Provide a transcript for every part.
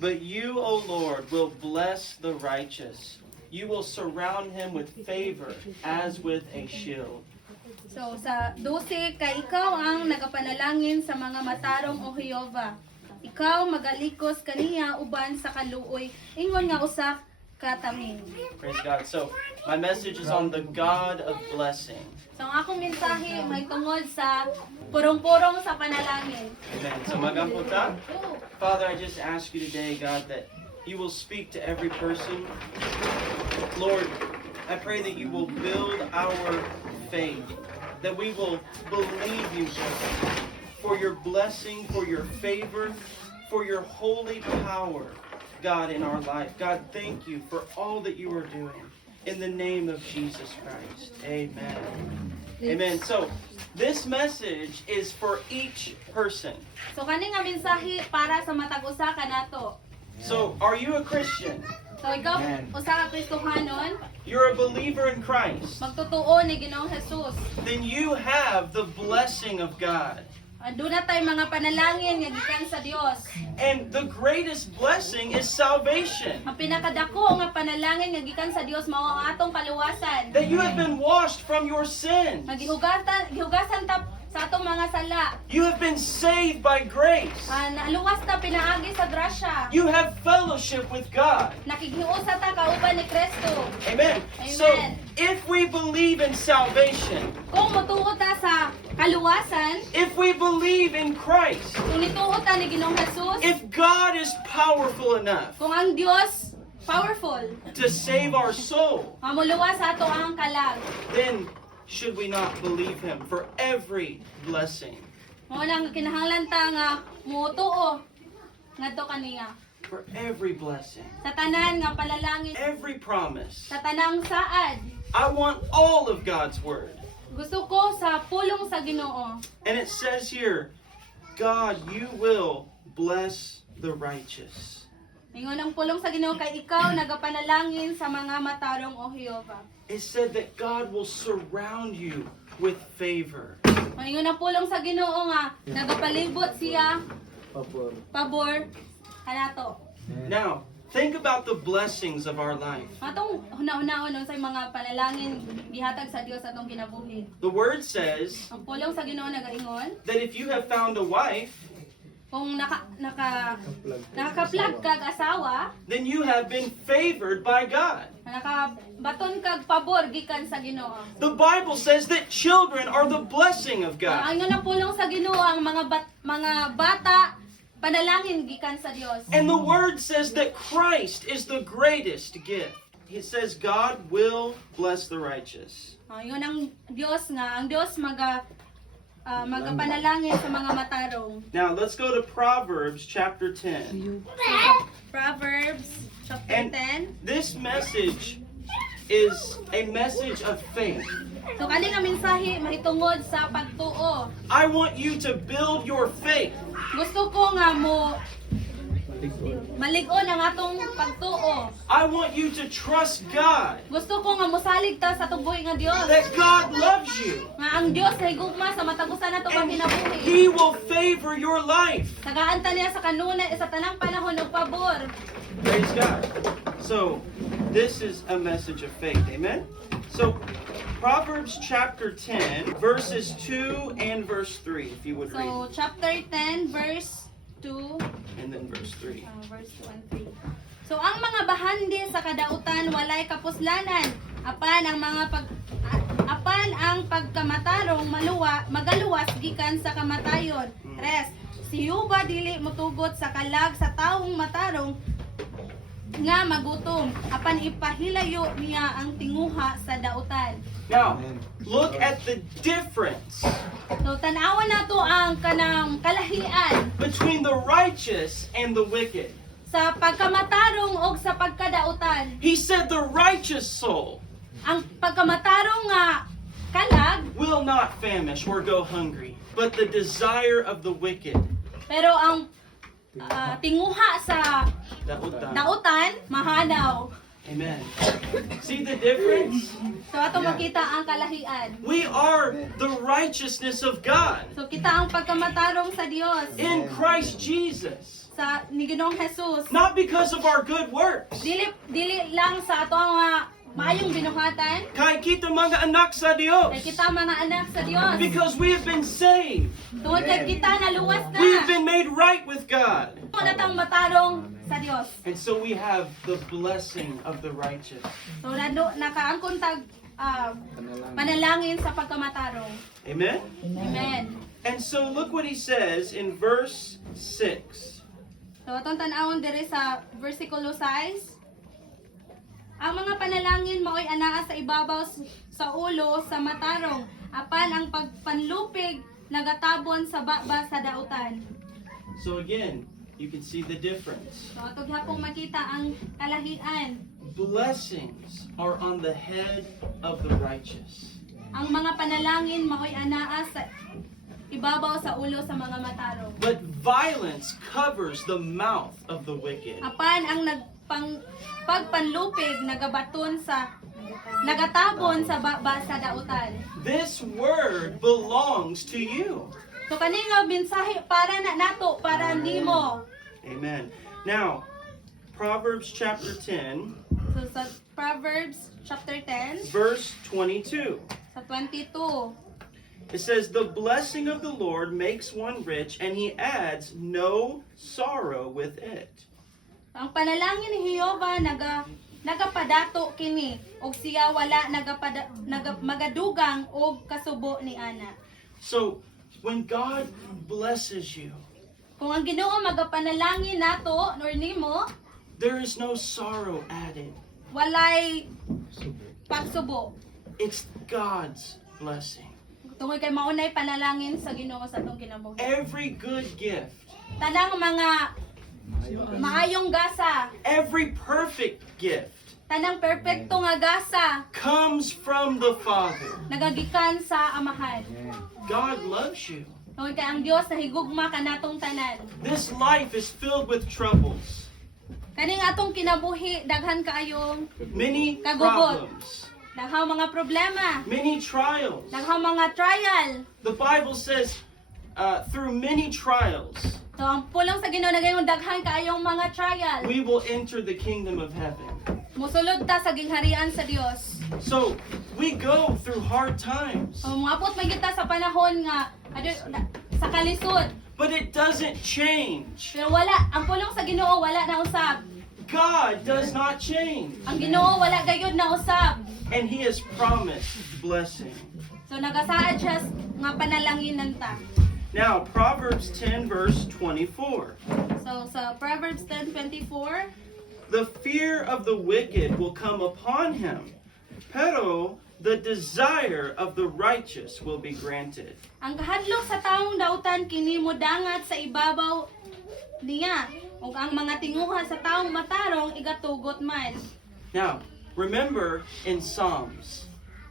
But you, O Lord, will bless the righteous. You will surround him with favor as with a shield. So sa 12, kay ikaw ang nagapanalangin sa mga matarong o Jehova. Ikaw magalikos kaniya uban sa kaluoy. Ingon nga usa ka tamin. Praise God. So, my message is on the God of blessing. So ang akong mensahe may tungod sa purong-purong sa panalangin. Amen. So, magampo ta? Father, I just ask you today, God, that you will speak to every person. Lord, I pray that you will build our faith, that we will believe you, God, for your blessing, for your favor, for your holy power, God, in our life. God, thank you for all that you are doing. In the name of Jesus Christ. Amen. Amen. So, this message is for each person. So kani nga mensahe para sa matag usa kanato. So, are you a Christian? So ikaw usa ka Kristohanon, You're a believer in Christ. magtutuo ni Ginoong Hesus. Then you have the blessing of God. Ando na tay mga panalangin nga gikan sa Dios. And the greatest blessing is salvation. Ang pinakadako nga panalangin nga gikan sa Dios mao ang atong kaluwasan. That you have been washed from your sins. Gihugasan ta sa atong mga sala. You have been saved by grace. Naluwas ta pinaagi sa grasya. You have fellowship with God. Nakighiusa ta kauban ni Kristo. Amen. Amen. So, if we believe in salvation, Kung motuo ta sa kaluwasan, if we believe in Christ, kung nituo ta ni Ginoong Hesus, if God is powerful enough kung ang Dios powerful, to save our soul, mamuluwas sa ato ang kalag. then should we not believe Him for every blessing? Mao lang kinahanglan ta nga mutuo ngadto kaniya. For every blessing, Sa tanan nga palalangin, every promise. sa tanang saad. I want all of God's Word. Gusto ko sa pulong sa Ginoo. And it says here, God, you will bless the righteous. Ingon ang pulong sa Ginoo kay ikaw nagapanalangin sa mga matarong o Jehova. It said that God will surround you with favor. Ingon ang pulong sa Ginoo nga nagapalibot siya pabor kanato. Now, think about the blessings of our life. Atong hunahunahon sa mga panalangin gihatag sa Dios atong kinabuhi. The Word says Ang pulong sa Ginoo nagaingon that if you have found a wife, kung nakaka-plug kag asawa, then you have been favored by God. nakabaton kag pabor gikan sa Ginoo. The Bible says that children are the blessing of God. Ang ingon ang pulong sa Ginoo ang mga bata panalangin gikan sa Dios. And the Word says that Christ is the greatest gift. It says God will bless the righteous. Ingon ang Dios nga ang Dios magapanalangin sa mga matarong. Now, let's go to Proverbs chapter 10. Proverbs chapter And 10. this message is a message of faith. So kani nga mensahe mahitungod sa pagtuo. I want you to build your faith. Gusto ko nga mo malig-on ang atong pagtuo. I want you to trust God, Gusto ko nga mosalig ta sa tuboy nga Dios. that God loves you, Nga ang Dios higugma sa matagusan nato and pagkinabuhi. He will favor your life. Tagaan ta niya sa kanunay sa tanang panahon og pabor. Praise God. So, this is a message of faith. Amen? So, Proverbs chapter 10, verses 2 and verse 3, if you would read. So chapter 10 verse 2 And then verse 3. verse 2 and 3. So ang mga bahandi sa kadautan walay kapuslanan, apan ang pagkamatarong magaluwas gikan sa kamatayon. Rest, si Yuba dili motugot sa kalag sa taong matarong nga magutom, apan ipahilayo niya ang tinguha sa dautan. Now, look at the difference So tanawan nato ang kanang kalahian between the righteous and the wicked. sa pagkamatarong o sa pagkadautan. He said the righteous soul Ang pagkamatarong nga kalag, will not famish or go hungry, but the desire of the wicked. pero ang tinguha sa Dautan. dautan, mahanaw. Amen. See the difference? So ato makita ang kalahian. We are the righteousness of God So kita ang pagkamatarong sa Dios. in Christ Jesus. sa ni Ginoong Jesus. Not because of our good works. Dili lang sa ato ang maayong binuhatan. Kay kita mga anak sa Dios. Kay kita mga anak sa Dios. Because we have been saved. Tungod kay kita naluwas na. We have been made right with God. Mo na tang matarong sa Dios. And so we have the blessing of the righteous. So nakaangkon tag panalangin sa pagkamatarong. Amen? Amen. And so look what he says in verse 6. So atong tan-awon diri sa versikulo 6. Ang mga panalangin mao'y anaa sa ibabaw sa ulo sa matarong, apan ang pagpanlupig nagatabon sa baba sa dautan. So again, you can see the difference. So atong hapong makita ang kalahian. Blessings are on the head of the righteous. Ang mga panalangin mao'y anaa sa ibabaw sa ulo sa mga matarong. But violence covers the mouth of the wicked. Apan ang pagpanlupig nagabaton sa nagatabon sa baba sa dautan. This word belongs to you. So kaninga mensahe para na nato para nimo. Amen. Now, Proverbs chapter 10, So sa Proverbs chapter 10 verse 22. sa 22. It says, "The blessing of the Lord makes one rich, and he adds no sorrow with it." Ang panalangin ni Jehova nagapadato kini og siya wala magadugang og kasubo ni ana. So, when God blesses you, Kung ang Ginoo magapanalangin nato nor nimo, there is no sorrow added. walay pagsubo. It's God's blessing. Tungod kay maunay panalangin sa Ginoo sa atong kinabuhi. Every good gift, Tanang mga maayong gasa, every perfect gift tanang perpekto nga gasa comes from the Father. nagagikan sa Amahan. God loves you. Tungod kay ang Dios nahigugma kanatong tanan. This life is filled with troubles, Kaning atong kinabuhi daghan kaayong many Kagubot. problems, daghang mga problema, many trials. daghang mga trial. The Bible says, through many trials, So ang pulong sa Ginoo nagayon daghan kaayong mga trial. we will enter the kingdom of heaven. Musulod ta sa gingharian sa Dios. So, we go through hard times, So moabot man kita sa panahon nga sa kalisod. but it doesn't change. Pero wala, ang pulong sa Ginoo wala na usab. God does not change, Ang Ginoo wala gayud na usab. and He has promised blessing. So nagasaad siya nga panalanginan ta. Now, Proverbs 10, verse 24. So sa Proverbs 10:24, The fear of the wicked will come upon him, pero the desire of the righteous will be granted. ang kahadlok sa taong dautan kini modangat sa ibabaw niya, ug ang mga tinguha sa taong matarong igatugot man. Now, remember in Psalms,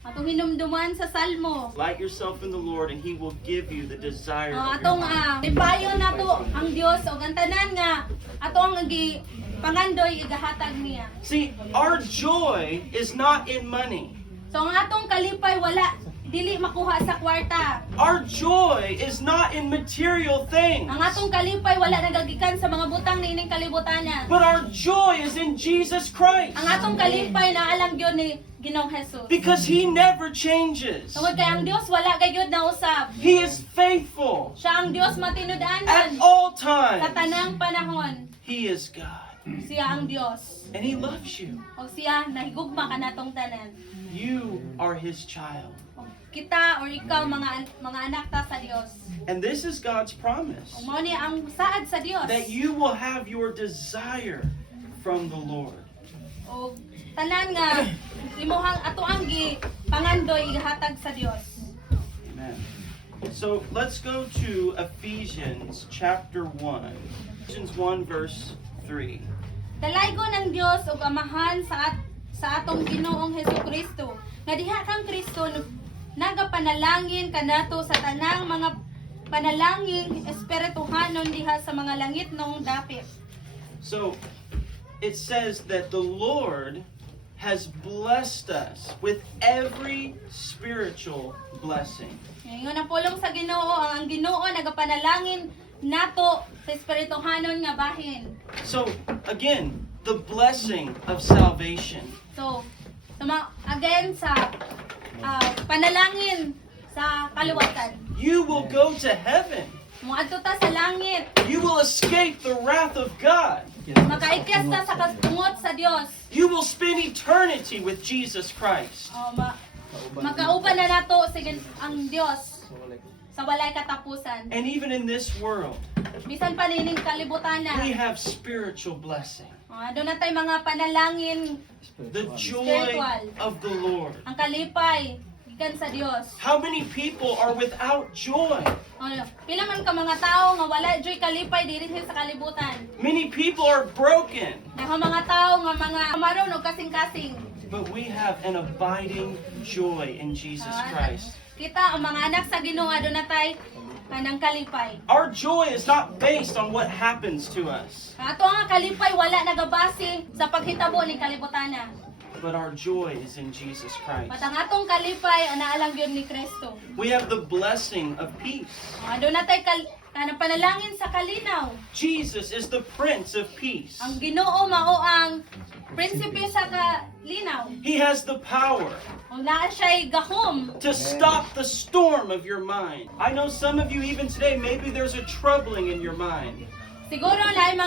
Atong hinumduman sa Salmo. delight yourself in the Lord, and He will give you the desire of your Atong heart. ipayo nato ang Dios ug ang tanan nga atong gi pangandoy igahatag niya. See, our joy is not in money. So ang atong kalipay wala dili makuha sa kwarta. Our joy is not in material things. Ang atong kalipay wala nagagikan sa mga butang niining kalibutanan. But our joy is in Jesus Christ. Ang atong kalipay na alang gyud ni Ginoong Hesus. Because He never changes. Tungod kay ang Dios wala gayud na usab. He is faithful Siya ang Dios at matinud-anon all sa times. tanang panahon. He is God. Siya ang Dios. And He loves you. O siya nahigugma kanatong tanan. You are His child. O kita or ikaw mga anak ta sa Dios. And this is God's promise, O mao ni ang saad sa Dios. that you will have your desire from the Lord. O tanan nga imuhang ato ang gi pangandoy ihatag sa Dios. Amen. So let's go to Ephesians chapter 1. Ephesians 1 verse 3. Dalaygo ng Dios ug amahan sa atong Ginoong Hesukristo. Nga diha kang Kristo nagapanalangin kanato sa tanang mga panalangin espirituhanon diha sa mga langit noong dapit. So it says that the Lord has blessed us with every spiritual blessing. Ngayon ang pulong sa Ginoo ang Ginoo nagapanalangin nato sa espirituhanon nga bahin. So, again, the blessing of salvation. So, again sa panalangin sa kaluwasan. You will go to heaven. Muadto ta sa langit. You will escape the wrath of God. Makaikyas ta sa kasungot sa Dios. You will spend eternity with Jesus Christ. Magkauban na nato ang Dios sa walay katapusan. And even in this world, Bisan pa nining kalibutan na. we have spiritual blessing. Doon na tayo mga panalangin, The joy of the Lord. ang kalipay, gikan sa Dios. How many people are without joy? Pila man ka mga tao nga wala joy kalipay diri sa kalibutan. Many people are broken, Nga mga tao nga mga amaron o kasing-kasing. but we have an abiding joy in Jesus Christ. Kita ang mga anak sa Ginoo adto na tayo kanang kalipay. Our joy is not based on what happens to us, Ato nga kalipay wala nagabase sa paghitabo ni kalibutana. but our joy is in Jesus Christ. Matang atong kalipay ana alang gyud ni Kristo. We have the blessing of peace. Adto na tayo kanang panalangin sa kalinaw. Jesus is the Prince of Peace. Ang Ginoo mao ang prinsipe sa kalinaw. He has the power Kung naa siya'y gahom, to stop the storm of your mind. I know some of you even today, maybe there's a troubling in your mind. siguro naay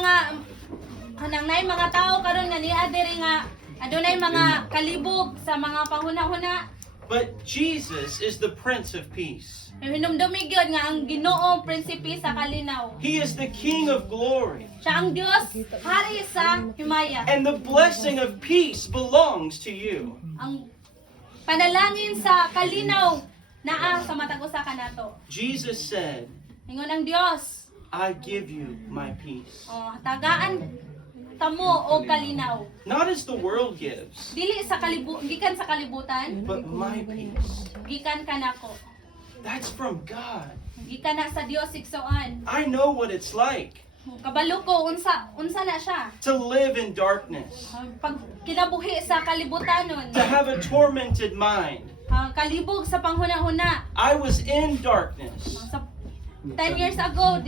mga tao karon nga niya diri nga adunay mga kalibog sa mga panghuna-huna. But Jesus is the Prince of Peace. Hinumdumi gyud nga ang Ginoo prinsipe sa kalinaw. He is the King of glory. Siya ang Dios hari sa himaya. And the blessing of peace belongs to you. Ang panalangin sa kalinaw naa sa matag usa kanato. Jesus said, Ingon ang Dios, I give you my peace. tagaan tamo o kalinaw. Not as the world gives, Dili sa gikan sa kalibutan, but my peace. gikan kanako. That's from God. Gikan na sa Dios igsoon. I know what it's like Kabalo ko unsa na siya. to live in darkness, Pag kinabuhi sa kalibutanon, to have a tormented mind. kalibog sa panghuna-huna. I was in darkness. Sa 10 years ago,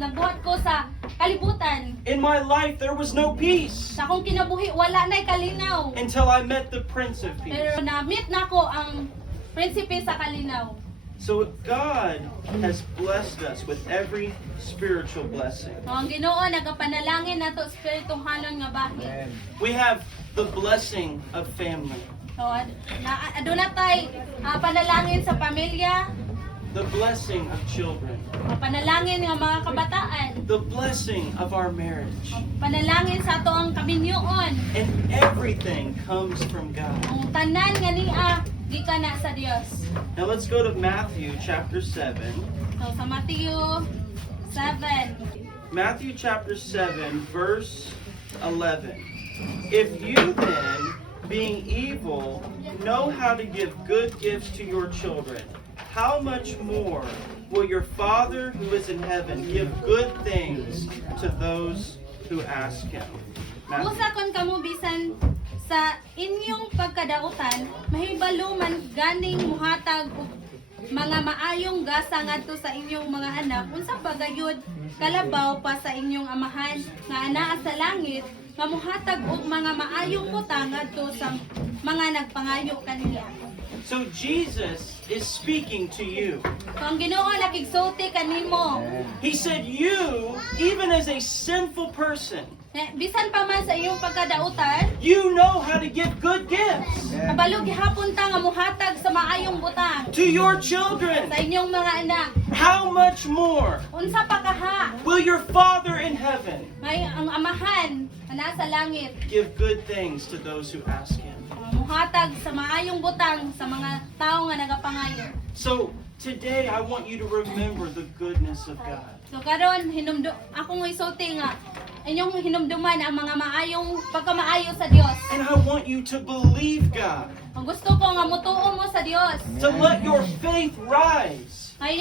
nabuhat ko sa kalibutan. In my life, there was no peace Sa akong kinabuhi, wala na'y kalinaw. until I met the Prince of Peace. Pero na-meet na ko ang prinsipe sa kalinaw. So God has blessed us with every spiritual blessing. So, ang Ginoo nagapanalangin nato espirituhanon nga bahin. We have the blessing of family, So, aduna tay panalangin sa pamilya, the blessing of children, panalangin nga mga kabataan, the blessing of our marriage. panalangin sa ato ang kaminyoon. And everything comes from God. Ang tanan nga niya gikan na sa Dios. Now let's go to Matthew chapter 7. So sa Matthew 7. Matthew chapter 7, verse 11. If you then, being evil, know how to give good gifts to your children, how much more will your Father who is in heaven give good things to those who ask Him? Matthew. Usa kon kamo bisan sa inyong pagkadautan, mahibalo man ganing muhatag og mga maayong gasa ngadto sa inyong mga anak, unsa pagayod kalabaw pa sa inyong amahan nga anaa sa langit, mamuhatag og mga maayong butang ngadto sa mga nagpangayo kaniya. So Jesus is speaking to you. So ang Ginoo nakigsulti kanimo. He said, you, even as a sinful person, Bisan pa man sa iyong pagkadautan, you know how to give good gifts kabalo gihapon ta nga muhatag sa maayong butang to your children. sa inyong mga anak. How much more Unsa pa kaha? will your Father in heaven May ang amahan na nasa langit, give good things to those who ask Him? muhatag sa maayong butang sa mga tao nga nagapangayo. So, today I want you to remember the goodness of God. So karon akong isulti nga inyong hinumduman ang mga maayong pagkamaayo sa Dios. And I want you to believe God, Ang gusto ko nga mutuo mo sa Dios. to let your faith rise, Nga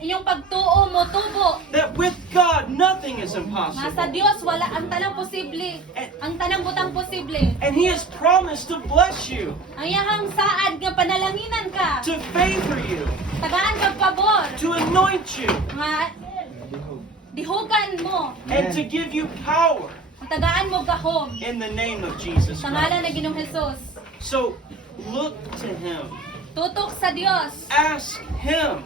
inyong pagtuo mo tubo. that with God nothing is Nga sa impossible. Dios wala ang tanang posible. Ang tanang butang posible. And He has promised to bless you, Ang iyahang saad nga panalanginan ka. to favor you, Tagaan kag pabor. to anoint you, Nga dihugan mo, and to give you power tagaan mo gahom. in the name of Jesus Sa ngalan Christ. na Ginoong Hesus. So look to Him. Tutok sa Dios. Ask Him.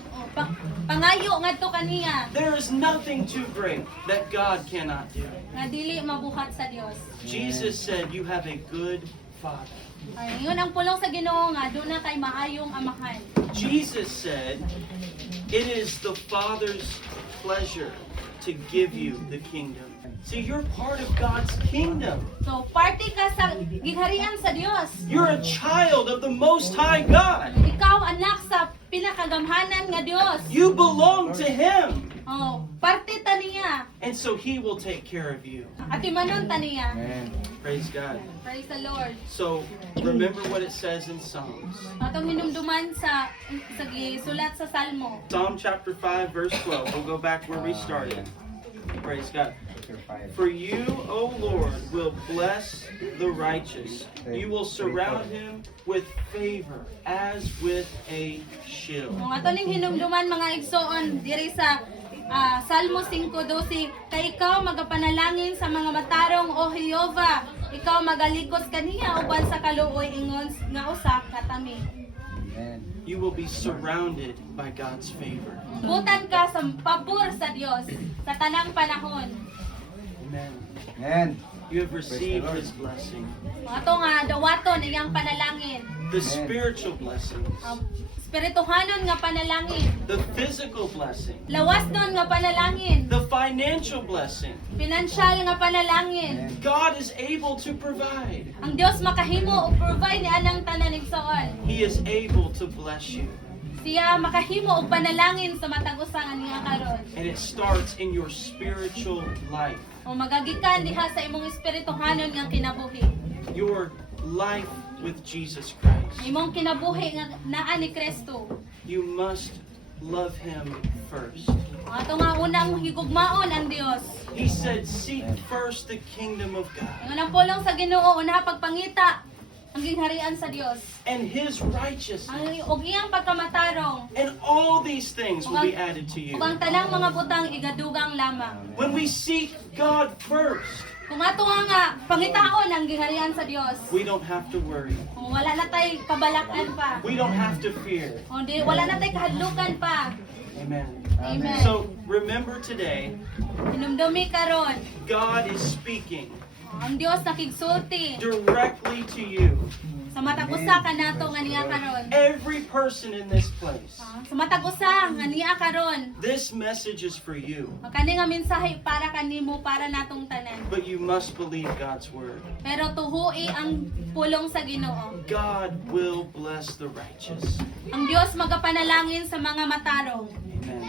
Pangayo ngadto kaniya There is nothing too great that God cannot do. nga dili mabuhat sa Dios. Jesus said, "You have a good Father." Ay, yun ang pulong sa Ginoo nga doon na kay maayong amahan. Jesus said, "It is the Father's pleasure to give you the kingdom." See, you're part of God's kingdom. So, party ka sa gigharian sa Dios. You're a child of the Most High God. Ikaw anak sa pinakagamhanan nga Dios. You belong to Him. Oh, parte ta niya. And so He will take care of you. Ati manon ta niya. Amen. Praise God. Praise the Lord. So remember what it says in Psalms. Atong hinumduman sa gisulat sa Salmo. Psalm chapter 5, verse 12. We'll go back where we started. Praise God. Chapter 5. For you, O Lord, will bless the righteous. You will surround him with favor as with a shield. Kung ato ning hinumduman mga igsoon diri sa Salmo 5:12, kay ikaw magapanalangin sa mga matarong o Jehova, ikaw magalikos kaniya uban sa kaluoy ingon nga usa katami. Amen. You will be surrounded by God's favor. Butan ka sa pabor sa Dios sa tanang panahon. Amen. Amen. You have received his blessing. Ato nga dawaton iyang panalangin. The spiritual blessings. Spirituhanon nga panalangin. The physical blessing. Lawas nun nga panalangin. The financial blessing. Pinansyal nga panalangin. Amen. God is able to provide. Ang Dios makahimo og provide ni anang tanan igsoon. He is able to bless you. Siya makahimo og panalangin sa matag usa nga niya karon. And it starts in your spiritual life. O magagikan diha sa imong espirituhanon nga kinabuhi. Your life with Jesus Christ. Imong kinabuhi nga naa ni Kristo. You must love him first. Ato nga unang higugmaon ang Dios. He said, "Seek first the kingdom of God Ang unang pulong sa Ginoo una pagpangita ang gingharian sa Dios. and his righteousness, Ang og iyang pagkamatarong and all these things will be added to you." ug ang tanang mga butang igadugang lamang. When we seek God first, Kung ato nga pangitaon ang gingharian sa Dios, we don't have to worry. kung wala na tay kabalakan pa, We don't have to fear. o di wala na tay kahadlukan pa. Amen. Amen. So remember today, Hinumdumi karon, God is speaking ang Dios nakigsulti directly to you. sa matag usa kanato nga niya karon. Every person in this place. Sa matag usa nga niya karon. This message is for you, Ang kani nga mensahe para kanimo, para natong tanan. but you must believe God's word. Pero tuhui ang pulong sa Ginoo. God will bless the righteous. Ang Dios magapanalangin sa mga matarong. Amen.